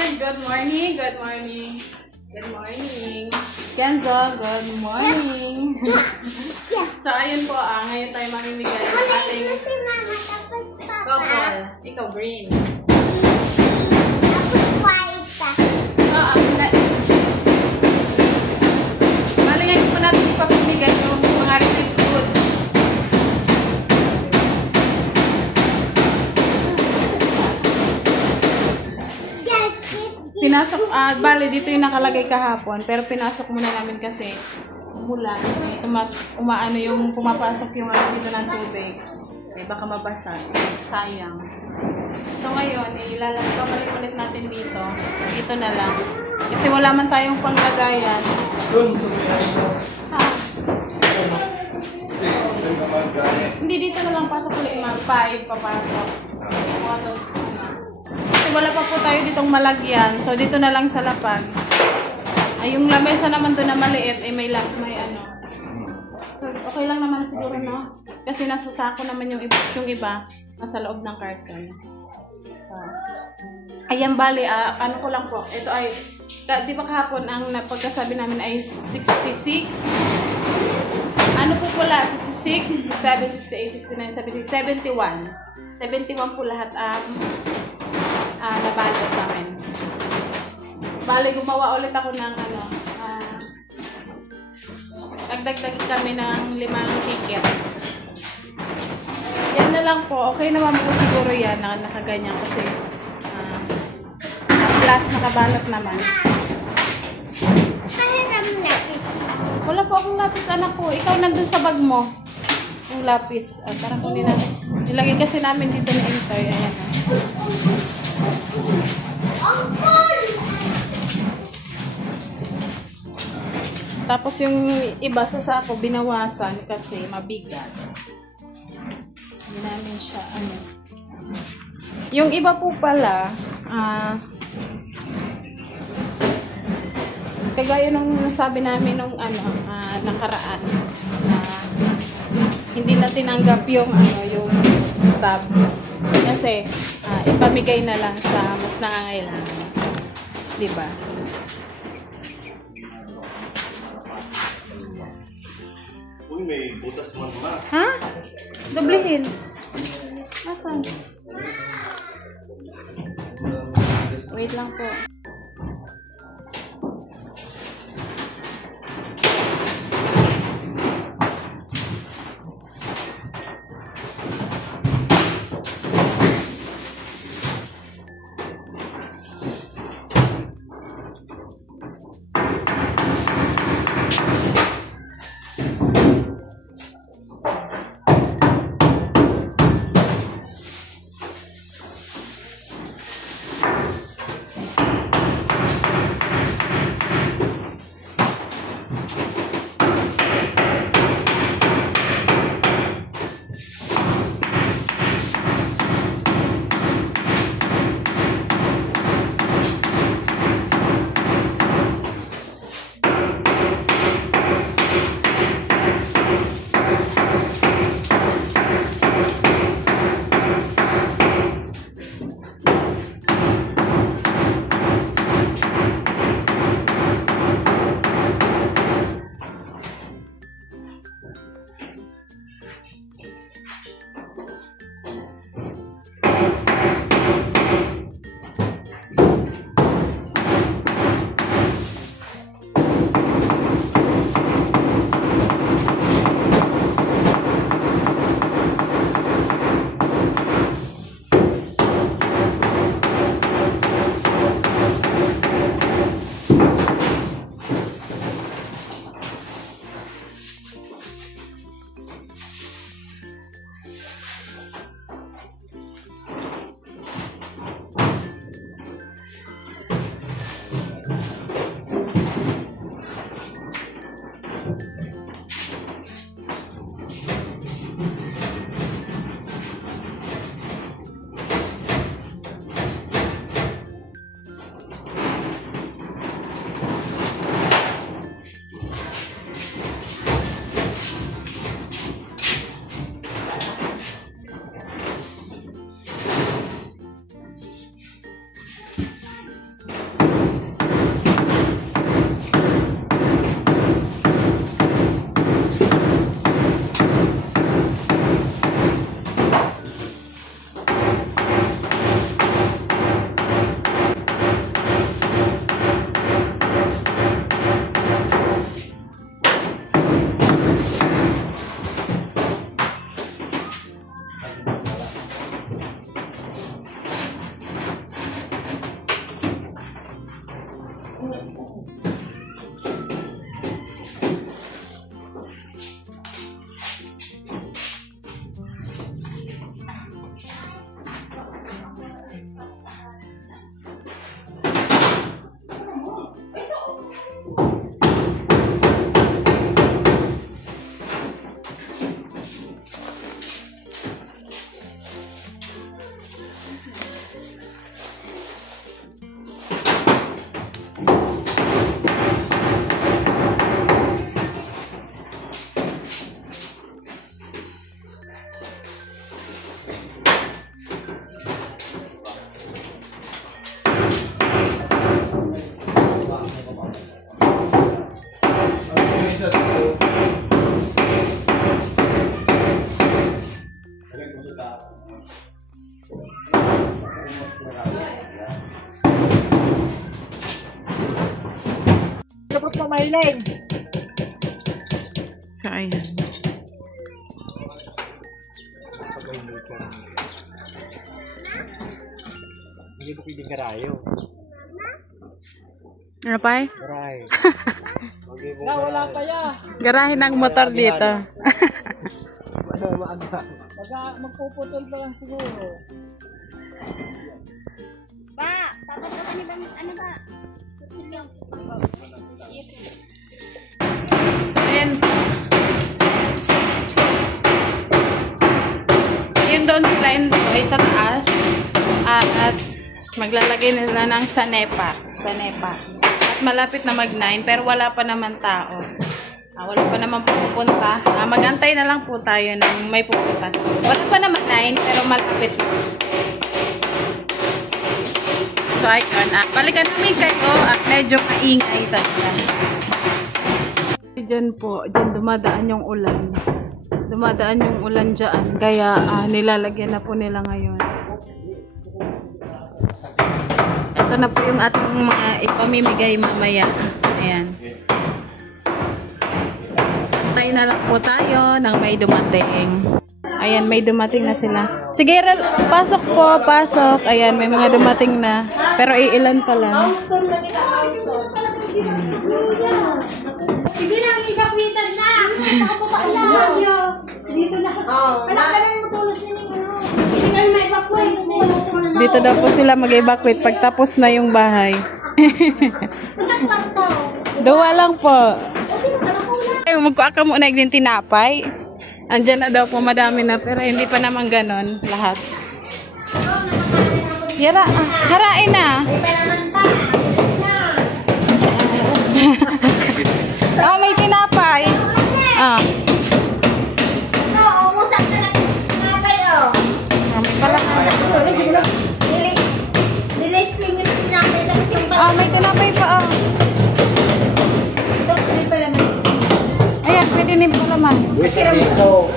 Ayan, good morning, good morning. Good morning. Kenzo, good morning. So, ayun po, ngayon tayo mamimigay ng ating couple. Ikaw, green. Bali ngayon po natin ipapamigay yung mga received goods. Pinasok, bali dito yung nakalagay kahapon, pero pinasok muna namin kasi umulan. Umaano yung pumapasok yung dito ng tubig. Eh, baka mabasa. Sayang. So ngayon, babalik ulit natin dito. Dito na lang. Kasi wala man tayong panglagayan. Hindi, dito na lang pasok ulit mga 5 papasok. Kasi wala pa po tayo ditong malagyan. So dito na lang sa lapag. Yung lamesa naman doon na maliit, may ano. So, okay lang naman siguro, no? Kasi nasa sako naman yung iba, nasa loob ng carton. So, ayan, bali, ano ko lang po, ito ay, di ba kahapon ang pagkasabi namin ay 66? Ano po pala? 66, 78, 69, 70, 71. 71 po lahat nabalot namin. Bali, gumawa ulit ako ng ano, nagdagdag kami ng 5 ticket. Yan na lang po. Okay naman po siguro yan, nakaganyan kasi plus nakabalot naman. Wala po akong lapis, anak ko. Ikaw nandun sa bag mo. Yung lapis. Parang kunin natin. Nilagay kasi namin dito ni Intoy. Ayan. Tapos yung iba sa sako binawasan kasi mabigat. Hindi namin siya ano. Yung iba po pala kagaya nung sabi namin nung nakaraan hindi na tinanggap yung yung stub kasi ipamigay na lang sa mas nangangailangan. 'Di ba? Uy, may butas man na. Ha? Doblehin. Nasaan? Wait lang po. Aileen. So, ayan. Hindi ko pwedeng garayo. Ano pa eh? Garayo. Wala pa ya. Garahin ang motor dito. Ano maaga? Magpuputol pa lang siguro. Ba, dapat na kami bang ano ba? So, ayan. Yun doon sila yun ay sa taas. At maglalagay nila ng sanepa. At malapit na mag-9 pero wala pa naman tao. Wala pa naman pupunta. Mag-antay na lang po tayo ng may pupunta. Wala pa naman 9 pero malapit. So ayun, balikan namin kayo at medyo maingay talaga. Diyan po, diyan dumadaan yung ulan. Dumadaan yung ulan dyan. Kaya nilalagyan na po nila ngayon. Ito na po yung ating mga ipamimigay mamaya. Ayan. Tayo na lang po tayo nang may dumating. Ayan, may dumating na sila. Sige, pasok po, pasok. Ayan, may mga dumating na. Pero iilan pa lang. Sige na, ikakwitan na. Ako pa alam. Dito na. Anak ka na yung tulos na yung ano. Hindi kayo ma-evacuate. Dito daw po sila mag-evacuate pagtapos na yung bahay. Dua lang po. Ay, magkuha ka muna yung tinapay. Andyan na daw po, madami na. Pero hindi pa naman ganon lahat. Yara, harain na. Oh, may tinapay. Ah. Umusak na lang yung tinapay, oh. May pala. Nilisting yung tinapay tapos yung Oh, may tinapay pa. Oh. Ayan, pwede din po naman. So,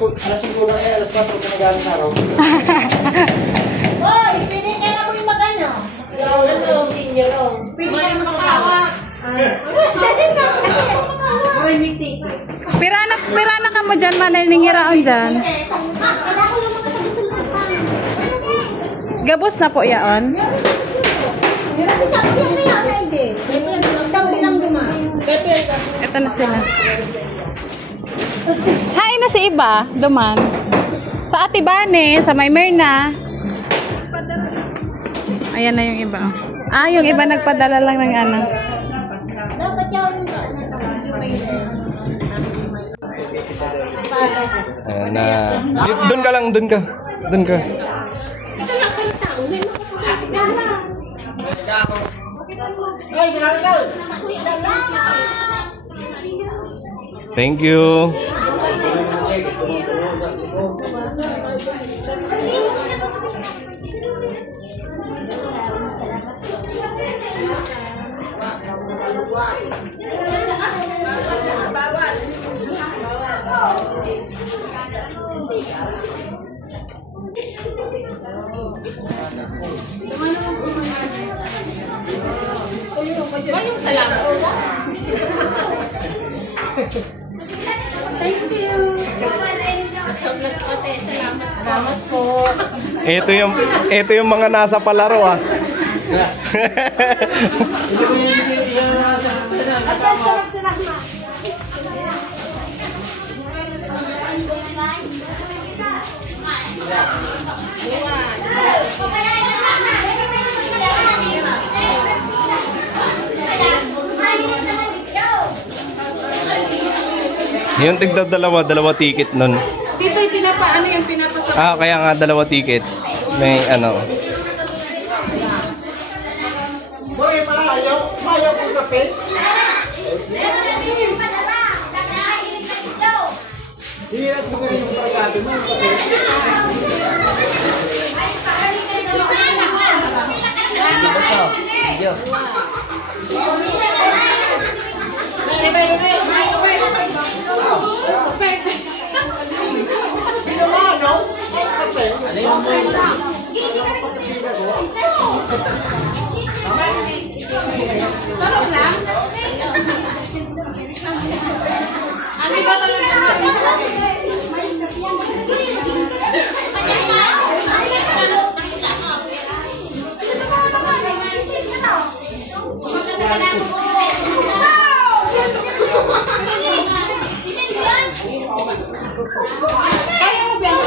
alas 5 lang eh, alas 4 ka nagalang araw. Hoy, pwede ka na po yung magano. Senior lang. Pwede ka na makawa. Pirana ka mo dyan, manay ningiraon dyan. Wala ko lang mga taga-sulatan. Gabos na po yaon. Ito na sila. Hi na si iba, duman. Sa Ate Bane, sa May Myrna. Ayan na yung iba. Yung iba nagpadala lang ng ano. Dapat yung Doon ka lang, doon ka. Doon ka. Thank you. Mayong salamat. thank you. Salamat po. Ito yung mga nasa palaro ah. Yung tigda dalawa ticket nun. Dito yung ano yung pinapasa. Kaya nga dalawa ticket. May ano. Boy, ayaw kong kape. Hirap mo ngayon yung barkado mo. Kaya mo ba?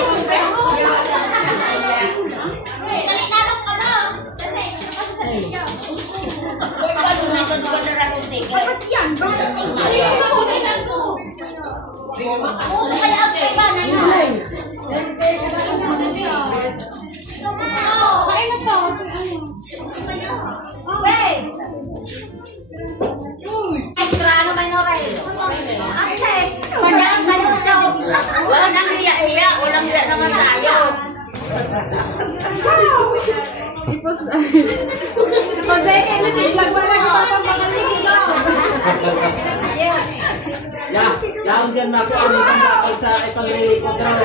Kain na to. Extra ano may noray? Antes, pagdaan sa YouTube. Wala nang hiya-hiya, walang hiya naman tayo. Pag-beke, nag-vlog ba na kapapagalan nila? Yaon diyan mako ano kang bakal sa ipag-record raw.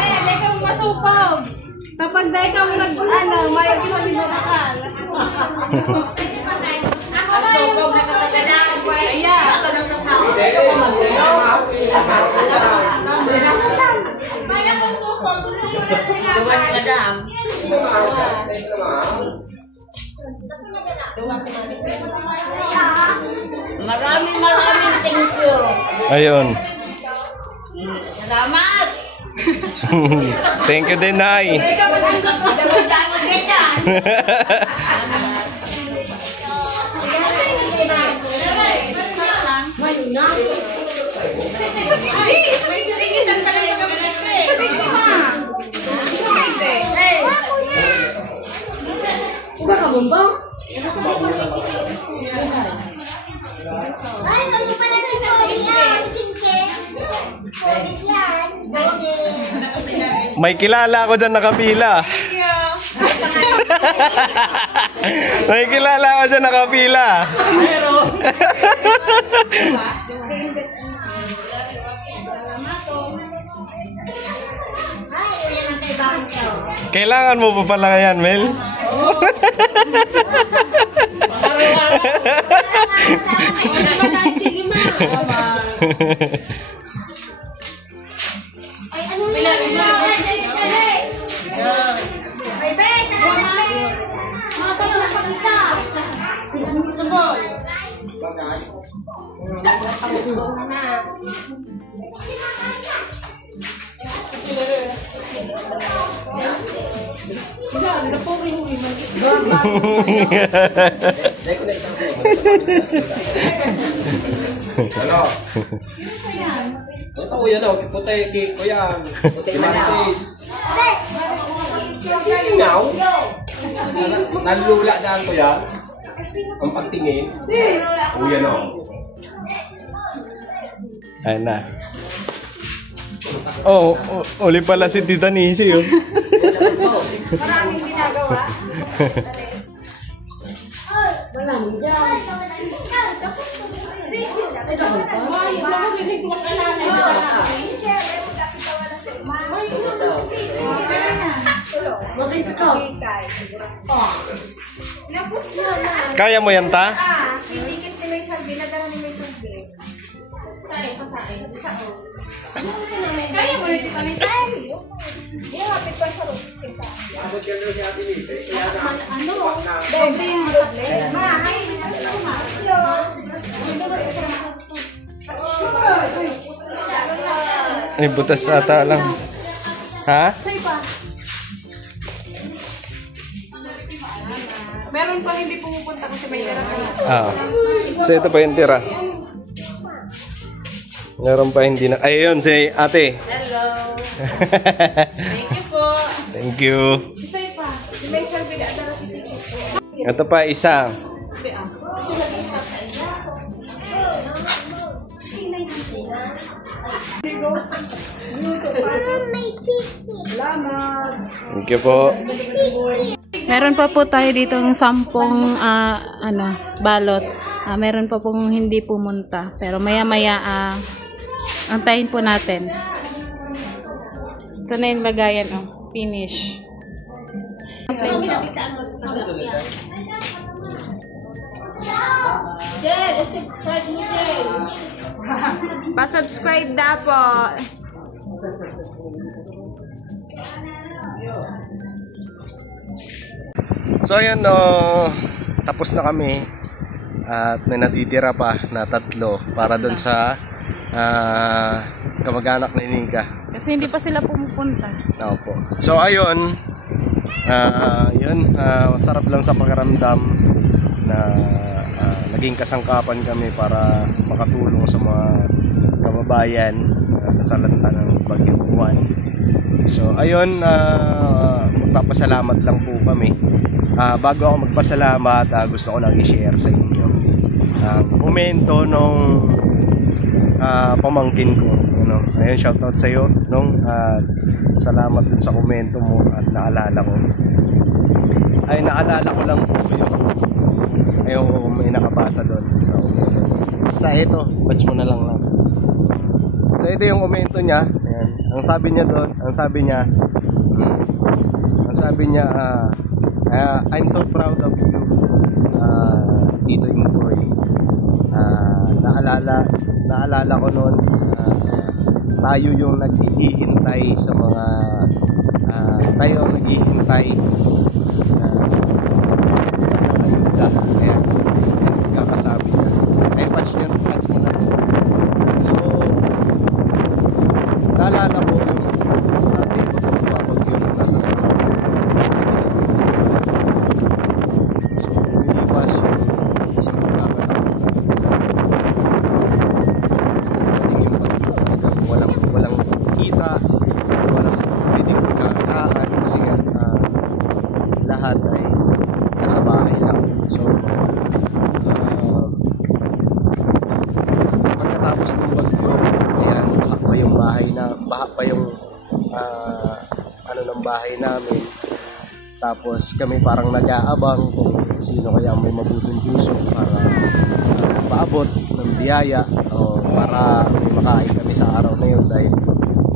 Dahil ka mo masukog. Kapag dahil ka mo may sabi mo nakal. Ang sukog na kataganahan ko eh. Ako nang nakaw. Gawan ka dam. Maraming thank you. Ayun. Salamat. Thank you din, Nay. Dagot-dagot ganyan. Ay, ano pala ng Joey yan? Simke. Joey yan. May kilala ako dyan nakapila. May kilala ako dyan nakapila. Ay, yan ang kaibahan ko. Kailangan mo pa pala yan, Mel? Ay, ano na? Ay, Bet! Mga pagkakapisa! Ano? Ito yan o, puti cake ko yan. Puti mantis. Tingnaw? Nalula daan ko yan. Ang pagtingin. O yan o. Ayun na. Oh, uli pala si Tita Nisi, oh. Maraming ginagawa. Kaya mo yan, ta? Dikit ni may salbi, nagano ni may salbi. Kaya mo rin kita nito. Yung hapit ko sa loob. Abot yan daw si Ate Nise. Kaya na. Doble yung doble. Ma, ay, Ay, butas ata lang. Ha? Meron pang hindi pumupunta kasi may tira ka lang. Ah. So, ito pa yung tira. Meron pa hindi na... Ayun, si ate. Hello. Thank you po. Thank you. Isa pa. May salvi na adara si Tito. Ito pa, isa. Thank you po. Meron pa po tayo dito ng 10 balot. Meron pa pong hindi pumunta. Pero maya-maya antayin po natin. Ito na yung lagayan. Oh. Finish. Pa-subscribe na po. So ayan, tapos na kami. At may natitira pa na 3 para doon sa kamag-anak ni Nika. Kasi hindi pa sila pumupunta. Opo. So ayun, masarap lang sa pakiramdam na naging kasangkapan kami para makatulong sa mga kababayan na salanta ng Bagyong Juan. So ayun, magpapasalamat lang po kami. Bago ako magpasalamat, gusto ko lang i-share sa inyo komento nung pamangkin ko. Ayun, shoutout sa iyo salamat dun sa komento mo at naalala ko lang po yung may nakabasa doon sa komento. Basta ito, batch mo na lang. So ito yung komento niya. Ayan. Ang sabi niya I'm so proud of you, Tito Intoy. Naalala ko noon, tayo yung naghihintay sa mga ayuda. Kaya kakasabi niya. Ay, patch mo na. So, naalala ko yung sabi ko kapag yung nasa sa so, ilipas yung isang pagkakataon walang kita, walang pwedeng pagkakaan kasi lahat ay nasa bahay lang. So pagkatapos ng bagyo, ayan, baha pa yung ng bahay namin. Tapos kami parang nag-aabang kung sino kaya may mabuting puso para paabot ng biyaya o para may makain kami sa araw na yun, dahil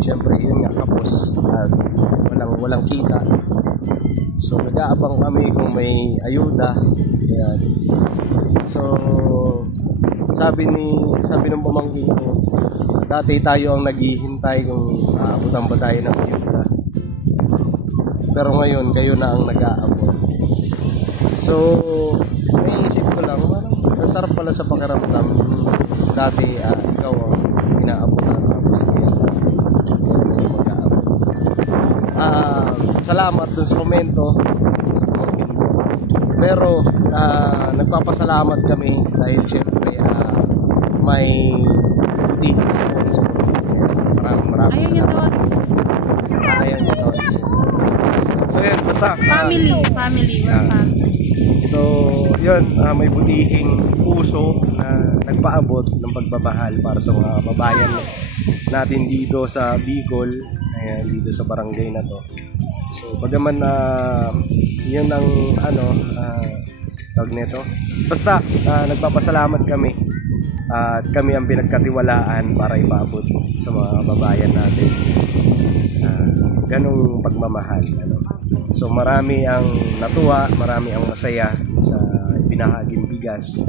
syempre yun nga, kapos at walang kita. So nag-aabang kami kung may ayuda. Ayan. So sabi ng pamangkin ko, dati tayo ang naghihintay kung aabutan ba tayo ng ayuda, pero ngayon kayo na ang nag-aabot. So naisip ko lang, nasarap pala sa pakiramdam. Dati ikaw ang inaabutan, tapos ngayon na yung mag-aabot. Salamat dun sa komento sa pamangkin ko, pero nagpapasalamat kami dahil syempre may butihing sponsor. Maraming Ayun yung tawagin siya. Ayun yung tawagin siya. So yun, basta Family, we're family. so yun, may butihing puso na nagpaabot ng pagmamahal para sa mga kababayan natin dito sa Bicol, ayan, dito sa barangay na to. So bagaman yun ang tawag nito, basta nagpapasalamat kami at kami ang pinagkatiwalaan para ipaabot sa mga kababayan natin ganong pagmamahal. So marami ang natuwa, marami ang masaya sa binahaging bigas.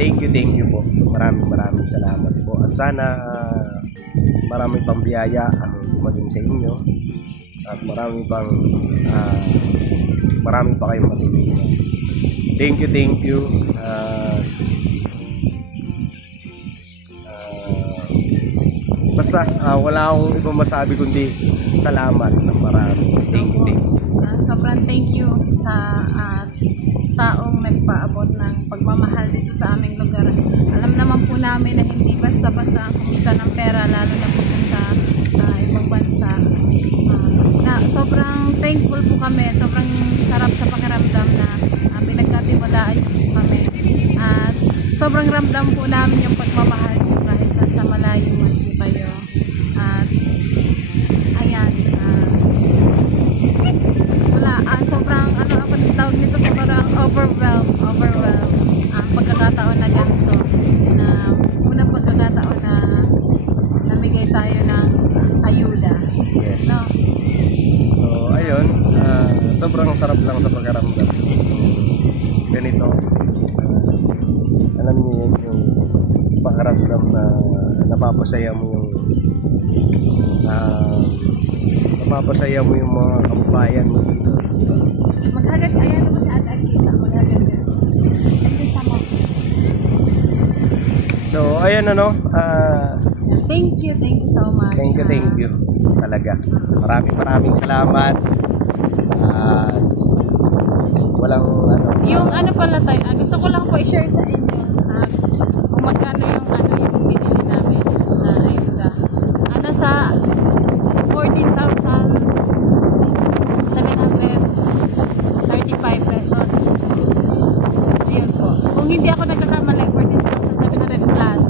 Thank you po. Maraming salamat po. At sana marami pang biyaya ang maging sa inyo. At marami pa kayong matulungan. Thank you. Basta wala akong ibang masabi kundi salamat ng marami. Thank you. Sobrang thank you sa taong nagpaabot ng pagmamahal dito sa aming lugar. Alam naman po namin na hindi basta-basta ang kumita ng pera, lalo na po sa ibang bansa. Sobrang thankful po kami, sobrang sarap sa pakiramdam na pinagkatiwalaan po kami. At sobrang ramdam po namin yung pagmamahal po kahit nasa malayo man po kayo. At ayan, sobrang ako tawag nito, sobrang overwhelm ang pagkakataon na ganito, na unang pagkakataon na namigay tayo ng ayuda. Yes. No? So ayun, sobrang sarap lang sa pagkaramdam ganito. Alam niyo yung pagkaramdam na napapasaya mo yung mga kababayan mo dito. Maghagat, ayan naman si Ate Akita, maghagat yan. So, ayan ano, Thank you so much. thank you talaga. Maraming salamat. At walang ano, Yung ano pala tayo, gusto ko lang po i-share sa inyo kung magkano yung yung binili namin na ayuda. Sa 14,735 pesos. Ayun po. Kung hindi ako nagkakamali, 14,700 plus.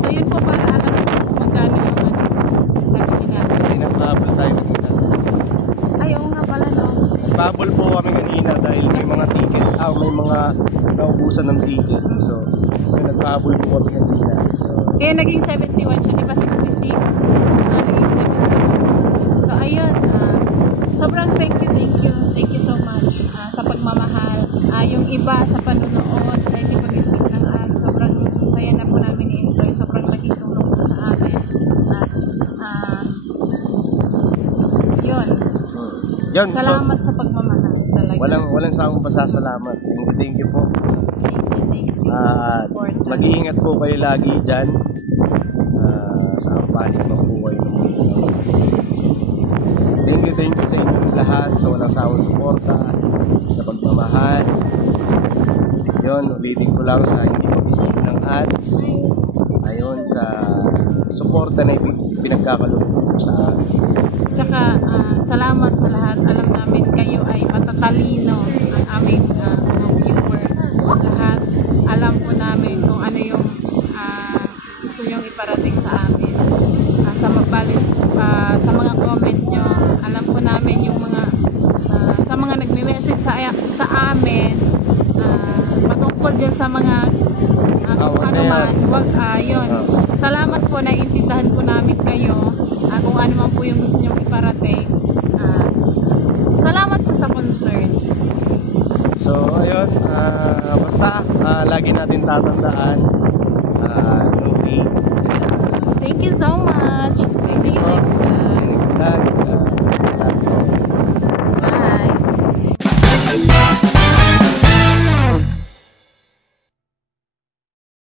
So yun po para alam ko kung magkano yung nabili namin. kasi nagpabol tayo kanina. Ay, oo nga pala, no? Nagpabol po kami kanina dahil may mga ticket, may mga naubusan ng ticket. So, nagpabol po kami kanina. So, Kaya naging 71 siya, di ba 66? So, naging 71. So, ayun. Sobrang thank you so much sa pagmamahal. Yung iba sa panunood, sa hindi pag-isip ng ads, sobrang saya na po namin i-enjoy. Sobrang naging tulong po sa amin. At, yun. yun. Salamat sa pagmamahal talaga. Walang sawang pasasalamat. Thank you po. Thank you sa support. Mag-iingat po kayo lagi dyan. Sa panig ng buhay ng mundo. So, thank you sa inyong lahat sa walang sawang suporta, sa pagmamahal. Yun, ulitin ko lang sa hindi mag-isip ng ads. Ayun, sa suporta na pinagkakaloob ko sa akin. Tsaka salamat sa lahat. Alam namin kayo ay matatalino ang aming mga viewers. Lahat alam po namin kung ano yung gusto nyong iparating sa amin. Sa mga comment nyo, alam po namin yung mga sa mga nagme-message sa amin patungkol dyan sa mga kung ano man. Yun. Salamat po, naiintindihan po namin kayo kung ano man po yung gusto nyong iparating. Salamat po sa concern. So, ayun, basta lagi natin tatandaan, Nuki. Thank you so much. See you next time. See you next vlog.